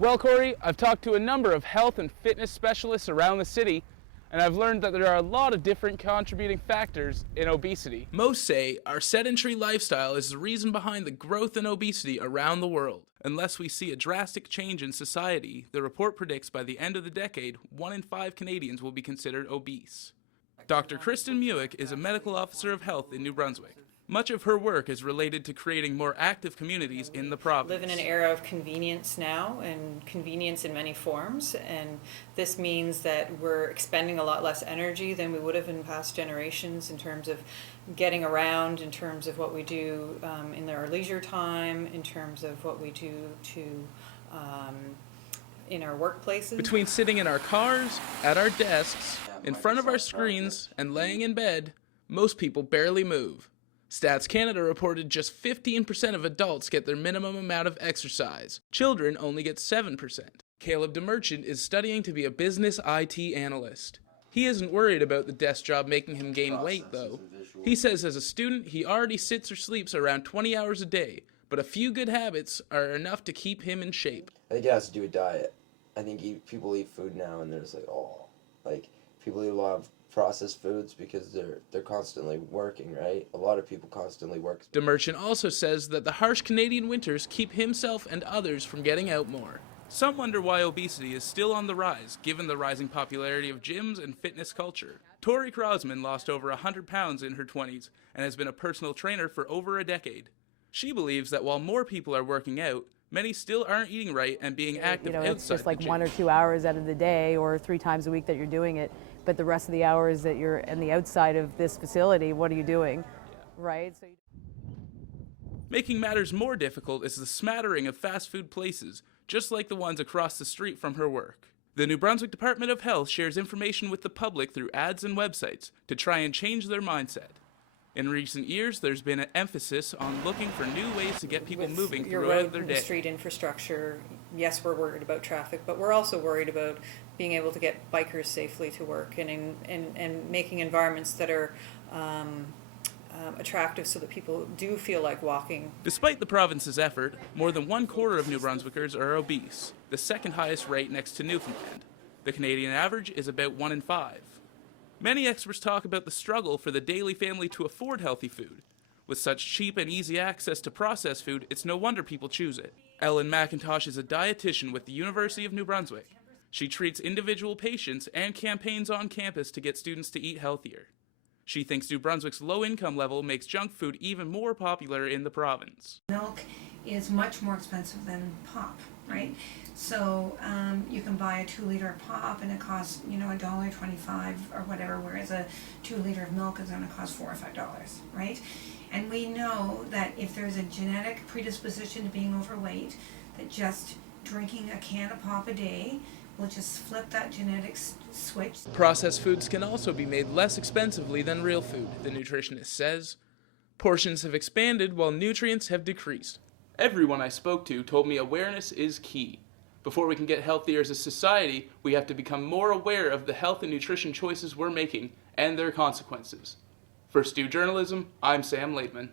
Well, Corey, I've talked to a number of health and fitness specialists around the city, and I've learned that there are a lot of different contributing factors in obesity. Most say our sedentary lifestyle is the reason behind the growth in obesity around the world. Unless we see a drastic change in society, the report predicts by the end of the decade, 1 in 5 Canadians will be considered obese. Dr. Kristen Muick is a medical officer of health in New Brunswick. Much of her work is related to creating more active communities in the province. We live in an era of convenience now, and convenience in many forms, and this means that we're expending a lot less energy than we would have in past generations in terms of getting around, in terms of what we do in our leisure time, in terms of what we do in our workplaces. Between sitting in our cars, at our desks, in front of our screens, and laying in bed, most people barely move. Stats Canada reported just 15% of adults get their minimum amount of exercise. Children only get 7%. Caleb DeMerchant is studying to be a business IT analyst. He isn't worried about the desk job making him gain weight, though. He says as a student, he already sits or sleeps around 20 hours a day, but a few good habits are enough to keep him in shape. I think it has to do with diet. I think people eat food now and they're just like, people eat a lot of processed foods because they're constantly working, right? A lot of people constantly work. DeMerchant also says that the harsh Canadian winters keep himself and others from getting out more. Some wonder why obesity is still on the rise, given the rising popularity of gyms and fitness culture. Tori Krosman lost over 100 pounds in her 20s and has been a personal trainer for over a decade. She believes that while more people are working out, many still aren't eating right and being active outside the gym. It's just like 1 or 2 hours out of the day or 3 times a week that you're doing it. But the rest of the hours that you're on the outside of this facility, what are you doing? Right? Making matters more difficult is the smattering of fast food places, just like the ones across the street from her work. The New Brunswick Department of Health shares information with the public through ads and websites to try and change their mindset. In recent years, there's been an emphasis on looking for new ways to get people moving throughout their day. Street infrastructure, yes, we're worried about traffic, but we're also worried about being able to get bikers safely to work and making environments that are attractive so that people do feel like walking. Despite the province's effort, more than 1/4 of New Brunswickers are obese, the second highest rate next to Newfoundland. The Canadian average is about 1 in 5. Many experts talk about the struggle for the daily family to afford healthy food. With such cheap and easy access to processed food, it's no wonder people choose it. Ellen McIntosh is a dietitian with the University of New Brunswick. She treats individual patients and campaigns on campus to get students to eat healthier. She thinks New Brunswick's low income level makes junk food even more popular in the province. Milk is much more expensive than pop, right? So you can buy a 2-liter pop and it costs, $1.25 or whatever, whereas a 2-liter of milk is going to cost $4 or $5, right? And we know that if there's a genetic predisposition to being overweight, that just drinking a can of pop a day will just flip that genetic switch. Processed foods can also be made less expensively than real food, the nutritionist says. Portions have expanded while nutrients have decreased. Everyone I spoke to told me awareness is key. Before we can get healthier as a society, we have to become more aware of the health and nutrition choices we're making and their consequences. For Stu Journalism, I'm Sam Laidman.